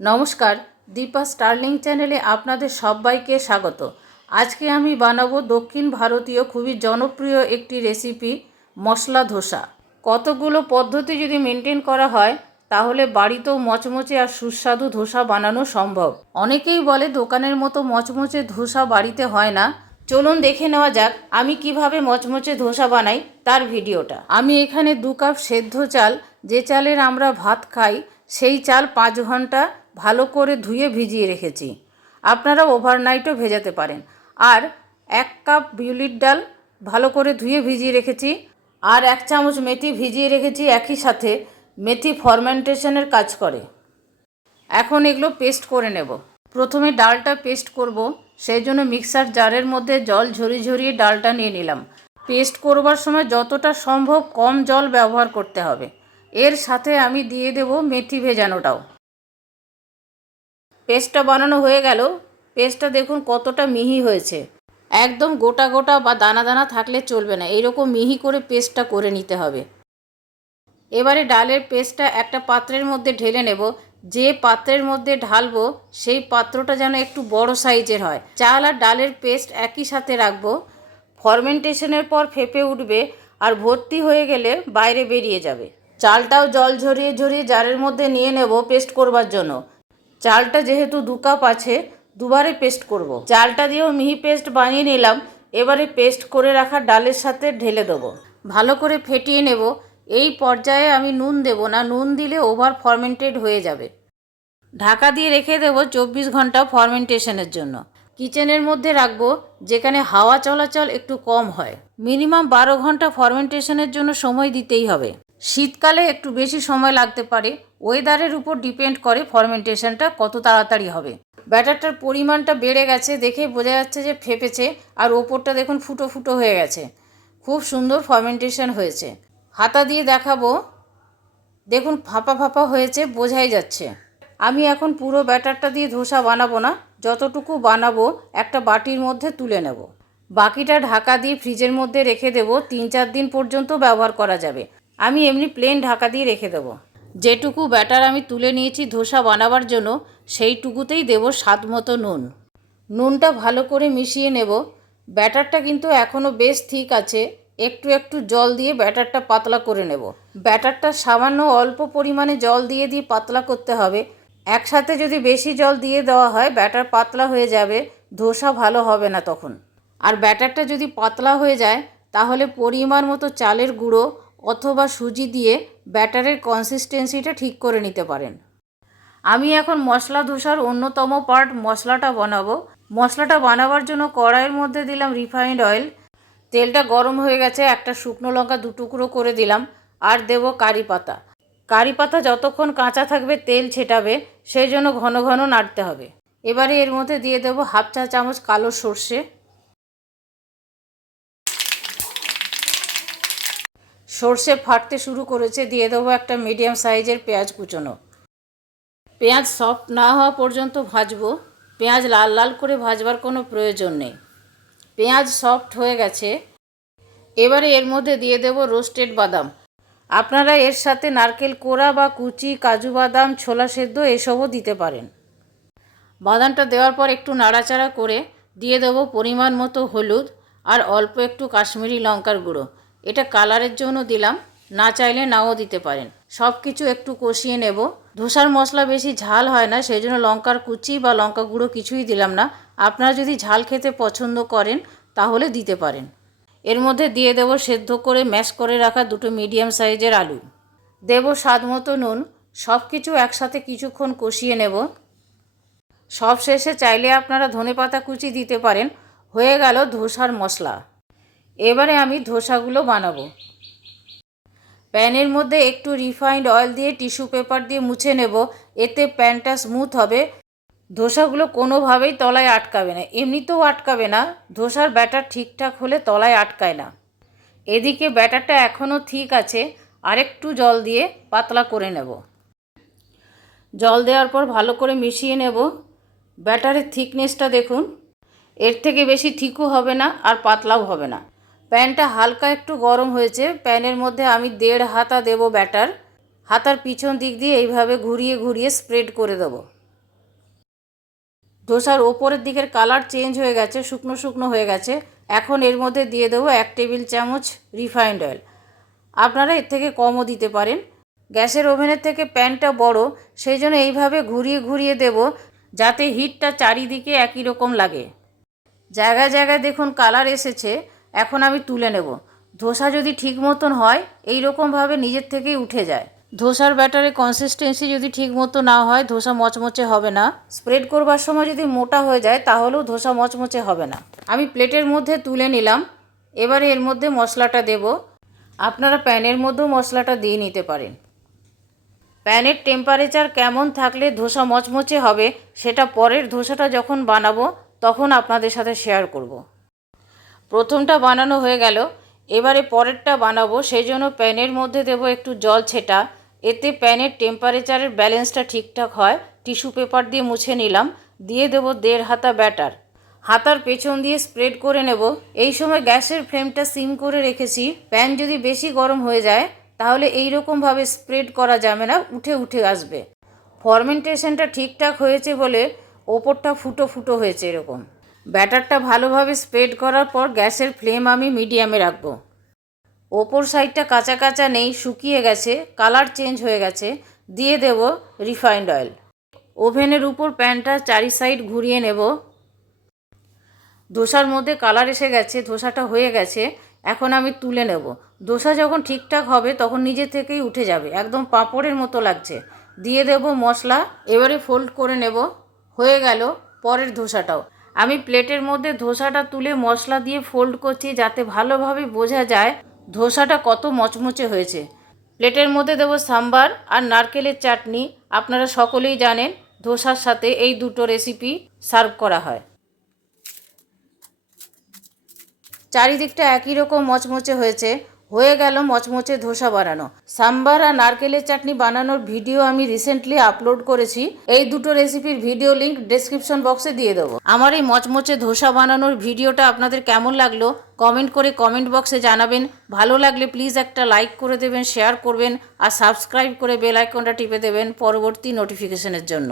নমস্কার, দীপা স্টার্লিং চ্যানেলে আপনাদের সবাইকে স্বাগত। আজকে আমি বানাবো দক্ষিণ ভারতীয় খুবই জনপ্রিয় একটি রেসিপি, মশলা ধোসা। কতগুলো পদ্ধতি যদি মেনটেন করা হয়, তাহলে বাড়িতেও মচমচে আর সুস্বাদু ধোসা বানানো সম্ভব। অনেকেই বলে দোকানের মতো মচমচে ধোসা বাড়িতে হয় না। চলুন দেখে নেওয়া যাক আমি কীভাবে মচমচে ধোসা বানাই তার ভিডিওটা। আমি এখানে দু কাপ সেদ্ধ চাল, যে চালের আমরা ভাত খাই, সেই চাল পাঁচ ঘণ্টা ভালো করে ধুয়ে ভিজিয়ে রেখেছি। আপনারা ওভারনাইটও ভেজাতে পারেন। আর এক কাপ বিউলির ডাল ভালো করে ধুয়ে ভিজিয়ে রেখেছি। আর এক চামচ মেথি ভিজিয়ে রেখেছি, একই সাথে মেথি ফরমেন্টেশনের কাজ করে। এখন এগুলো পেস্ট করে নেব। প্রথমে ডালটা পেস্ট করব, সেই জন্য মিক্সার জারের মধ্যে জল ঝরিয়ে ঝরিয়ে ডালটা নিয়ে নিলাম। পেস্ট করবার সময় যতটা সম্ভব কম জল ব্যবহার করতে হবে। এর সাথে আমি দিয়ে দেব মেথি ভেজানোটাও। পেস্টটা বানানো হয়ে গেল। পেস্টটা দেখুন কতটা মিহি হয়েছে। একদম গোটা গোটা বা দানা দানা থাকলে চলবে না। এইরকম মিহি করে পেস্টটা করে নিতে হবে। এবারে ডালের পেস্টটা একটা পাত্রের মধ্যে ঢেলে নেব। যে পাত্রের মধ্যে ঢালবো, সেই পাত্রটা যেন একটু বড় সাইজের হয়। চাল আর ডালের পেস্ট একই সাথে রাখব। ফরমেন্টেশনের পর ফেপে উঠবে আর ভর্তি হয়ে গেলে বাইরে বেরিয়ে যাবে। চালটাও জল ঝরিয়ে ঝরিয়ে জারের মধ্যে নিয়ে নেব পেস্ট করবার জন্য। চালটা যেহেতু দু কাপ আছে, দুবারে পেস্ট করব। চালটা দিয়েও মিহি পেস্ট বানিয়ে নিলাম, এবারে পেস্ট করে রাখা ডালের সাথে ঢেলে দেবো। ভালো করে ফেটিয়ে নেব, এই পর্যায়ে আমি নুন দেব না, নুন দিলে ওভার ফরমেন্টেড হয়ে যাবে। ঢাকা দিয়ে রেখে দেবো চব্বিশ ঘণ্টা ফরমেন্টেশনের জন্য। কিচেনের মধ্যে রাখব, যেখানে হাওয়া চলাচল একটু কম হয়। মিনিমাম বারো ঘণ্টা ফরমেন্টেশনের জন্য সময় দিতেই হবে। শীতকালে একটু বেশি সময় লাগতে পারে। ওয়েদারের উপর ডিপেন্ড করে ফরমেন্টেশনটা কত তাড়াতাড়ি হবে। ব্যাটারটার পরিমাণটা বেড়ে গেছে দেখে বোঝা যাচ্ছে যে ফেপেছে আর ওপরটা দেখুন ফুটো ফুটো হয়ে গেছে। খুব সুন্দর ফরমেন্টেশন হয়েছে। হাতা দিয়ে দেখাবো। দেখুন ফাঁপা ফাঁপা হয়েছে, বোঝাই যাচ্ছে। আমি এখন পুরো ব্যাটারটা দিয়ে ধোসা বানাবো না, যতটুকু বানাবো একটা বাটির মধ্যে তুলে নেব। বাকিটা ঢাকা দিয়ে ফ্রিজের মধ্যে রেখে দেবো, তিন চার দিন পর্যন্ত ব্যবহার করা যাবে। আমি এমনি প্লেন ঢাকা দিয়ে রেখে দেবো। যেটুকু ব্যাটার আমি তুলে নিয়েছি ধোসা বানাবার জন্য, সেইটুকুতেই দেব স্বাদ মতো নুন। নুনটা ভালো করে মিশিয়ে নেব। ব্যাটারটা কিন্তু এখনও বেশ ঠিক আছে। একটু একটু জল দিয়ে ব্যাটারটা পাতলা করে নেব। ব্যাটারটা সামান্য অল্প পরিমাণে জল দিয়ে দিয়ে পাতলা করতে হবে। একসাথে যদি বেশি জল দিয়ে দেওয়া হয়, ব্যাটার পাতলা হয়ে যাবে, ধোসা ভালো হবে না তখন। আর ব্যাটারটা যদি পাতলা হয়ে যায়, তাহলে পরিমাণ মতো চালের গুঁড়ো অথবা সুজি দিয়ে ব্যাটারের কনসিস্টেন্সিটা ঠিক করে নিতে পারেন। আমি এখন মশলা ধোসার অন্যতম পার্ট মশলাটা বানাবো। মশলাটা বানাবার জন্য কড়াইয়ের মধ্যে দিলাম রিফাইন্ড অয়েল তেলটা গরম হয়ে গেছে, একটা শুকনো লঙ্কা দু টুকরো করে দিলাম, আর দেব কারি পাতা। কারি পাতা যতক্ষণ কাঁচা থাকবে, তেল ছেটাবে, সেই জন্য ঘন ঘন নাড়তে হবে। এবারে এর মধ্যে দিয়ে দেবো হাফ চা চামচ কালো সর্ষে। সর্ষে ফাটতে শুরু করেছে, দিয়ে দেবো একটা মিডিয়াম সাইজের পেঁয়াজ কুচোনো। পেঁয়াজ সফট না হওয়া পর্যন্ত ভাজবো। পেঁয়াজ লাল লাল করে ভাজবার কোনো প্রয়োজন নেই। পেঁয়াজ সফট হয়ে গেছে। এবারে এর মধ্যে দিয়ে দেব রোস্টেড বাদাম। আপনারা এর সাথে নারকেল কোড়া বা কুচি, কাজু বাদাম, ছোলা সেদ্ধ এসবও দিতে পারেন। বাদামটা দেওয়ার পর একটু নাড়াচাড়া করে দিয়ে দেবো পরিমাণ মতো হলুদ আর অল্প একটু কাশ্মীরি লঙ্কার গুঁড়ো। এটা কালারের জন্য দিলাম, না চাইলে নাও দিতে পারেন। সব কিছু একটু কষিয়ে নেব। ধোসার মশলা বেশি ঝাল হয় না, সেই জন্য লঙ্কার কুচি বা লঙ্কা গুঁড়ো কিছুই দিলাম না। আপনারা যদি ঝাল খেতে পছন্দ করেন, তাহলে দিতে পারেন। এর মধ্যে দিয়ে দেব সেদ্ধ করে ম্যাশ করে রাখা দুটো মিডিয়াম সাইজের আলু। দেব স্বাদ মতো নুন সব কিছু একসাথে কিছুক্ষণ কষিয়ে নেব। সব শেষে চাইলে আপনারা ধনে পাতা কুচি দিতে পারেন। হয়ে গেল ধোসার মশলা। এবারে আমি ধোসাগুলো বানাবো। প্যানের মধ্যে একটু রিফাইন্ড অয়েল দিয়ে টিস্যু পেপার দিয়ে মুছে নেব। এতে প্যানটা স্মুথ হবে। ধোসাগুলো কোনোভাবেই তলায় আটকাবে না। এমনিতেও আটকাবে না। ধোসার ব্যাটার ঠিকঠাক হলে তলায় আটকায় না। এদিকে ব্যাটারটা এখনও ঠিক আছে। আরেকটু জল দিয়ে পাতলা করে নেব। জল দেওয়ার পর ভালো করে মিশিয়ে নেব। ব্যাটারের থিকনেসটা দেখুন। এর থেকে বেশি ঠিকও হবে না আর পাতলাও হবে না। প্যানটা হালকা একটু গরম হয়েছে। প্যানের মধ্যে আমি দেড় হাতা দেব ব্যাটার। হাতার পিছন দিক দিয়ে এইভাবে ঘুরিয়ে ঘুরিয়ে স্প্রেড করে দেবো। ধোসার ওপরের দিকের কালার চেঞ্জ হয়ে গেছে, শুকনো শুকনো হয়ে গেছে। এখন এর মধ্যে দিয়ে দেবো এক টেবিল চামচ রিফাইন্ড অয়েল। আপনারা এর থেকে কমও দিতে পারেন। গ্যাসের ওভেনের থেকে প্যানটা বড়, সেই জন্য এইভাবে ঘুরিয়ে ঘুরিয়ে দেব যাতে হিটটা চারিদিকে একই রকম লাগে। জায়গায় জায়গায় দেখুন কালার এসেছে। এখন আমি তুলে নেব। ধোসা যদি ঠিক মতন হয় এই রকমভাবে নিজের থেকেই উঠে যায়। ধোসার ব্যাটারের কনসিস্টেন্সি যদি ঠিক মতো না হয় ধোসা মচমচে হবে না। স্প্রেড করবার সময় যদি মোটা হয়ে যায় তাহলেও ধোসা মচমচে হবে না। আমি প্লেটের মধ্যে তুলে নিলাম। এবারে এর মধ্যে মশলাটা দেব। আপনারা প্যানের মধ্যেও মশলাটা দিয়ে নিতে পারেন। প্যানের টেম্পারেচার কেমন থাকলে ধোসা মচমচে হবে সেটা পরের ধোসাটা যখন বানাবো তখন আপনাদের সাথে শেয়ার করব। প্রথমটা বানানো হয়ে গেল, এবারে পরেরটা বানাবো সেই জন্য প্যানের মধ্যে দেব একটু জল ছেটা, এতে প্যানের টেম্পারেচারের ব্যালেন্সটা ঠিকঠাক হয় টিস্যু পেপার দিয়ে মুছে নিলাম, দিয়ে দেব দেড় হাতা ব্যাটার হাতার পেছন দিয়ে স্প্রেড করে নেব, এই সময় গ্যাসের ফ্লেমটা সিম করে রেখেছি প্যান যদি বেশি গরম হয়ে যায়, তাহলে এই রকমভাবে স্প্রেড করা যাবে না, উঠে উঠে আসবে। ফরমেন্টেশনটা ঠিকঠাক হয়েছে বলে ওপরটা ফুটো ফুটো হয়েছে এরকম। ব্যাটারটা ভালোভাবে স্প্রেড করার পর গ্যাসের ফ্লেম আমি মিডিয়ামে রাখব। ওপর সাইডটা কাঁচা কাঁচা নেই, শুকিয়ে গেছে, কালার চেঞ্জ হয়ে গেছে, দিয়ে দেব রিফাইন্ড অয়েল। ওভেনের উপর প্যানটা চারি সাইড ঘুরিয়ে নেব। ধোসার মধ্যে কালার এসে গেছে ধোসাটা হয়ে গেছে, এখন আমি তুলে নেব। ধোসা যখন ঠিকঠাক হবে, তখন নিজে থেকেই উঠে যাবে, একদম পাঁপড়ের মতো লাগছে। দিয়ে দেব মশলা, এবারে ফোল্ড করে নেব, হয়ে গেল পরের ধোসাটাও আমি প্লেটের মধ্যে ধোসাটা তুলে মশলা দিয়ে ফোল্ড করছি যাতে ভালোভাবে বোঝা যায় ধোসাটা কত মচমচে হয়েছে। প্লেটের মধ্যে দেব সাম্বার আর নারকেলের চাটনি। আপনারা সকলেই জানেন ধোসার সাথে এই দুটো রেসিপি সার্ভ করা হয়। চারিদিকটা একই রকম মচমচে হয়েছে। হয়ে গেল মচমচে ধোসা বানানো। সাম্বার আর নারকেলের চাটনি বানানোর ভিডিও আমি রিসেন্টলি আপলোড করেছি। এই দুটো রেসিপির ভিডিও লিঙ্ক ডেসক্রিপশন বক্সে দিয়ে দেবো। আমার এই মচমচে ধোসা বানানোর ভিডিওটা আপনাদের কেমন লাগল? কমেন্ট করে কমেন্ট বক্সে জানাবেন। ভালো লাগলে প্লিজ একটা লাইক করে দেবেন শেয়ার করবেন, আর সাবস্ক্রাইব করে বেল আইকনটা টিপে দেবেন পরবর্তী নোটিফিকেশনের জন্য।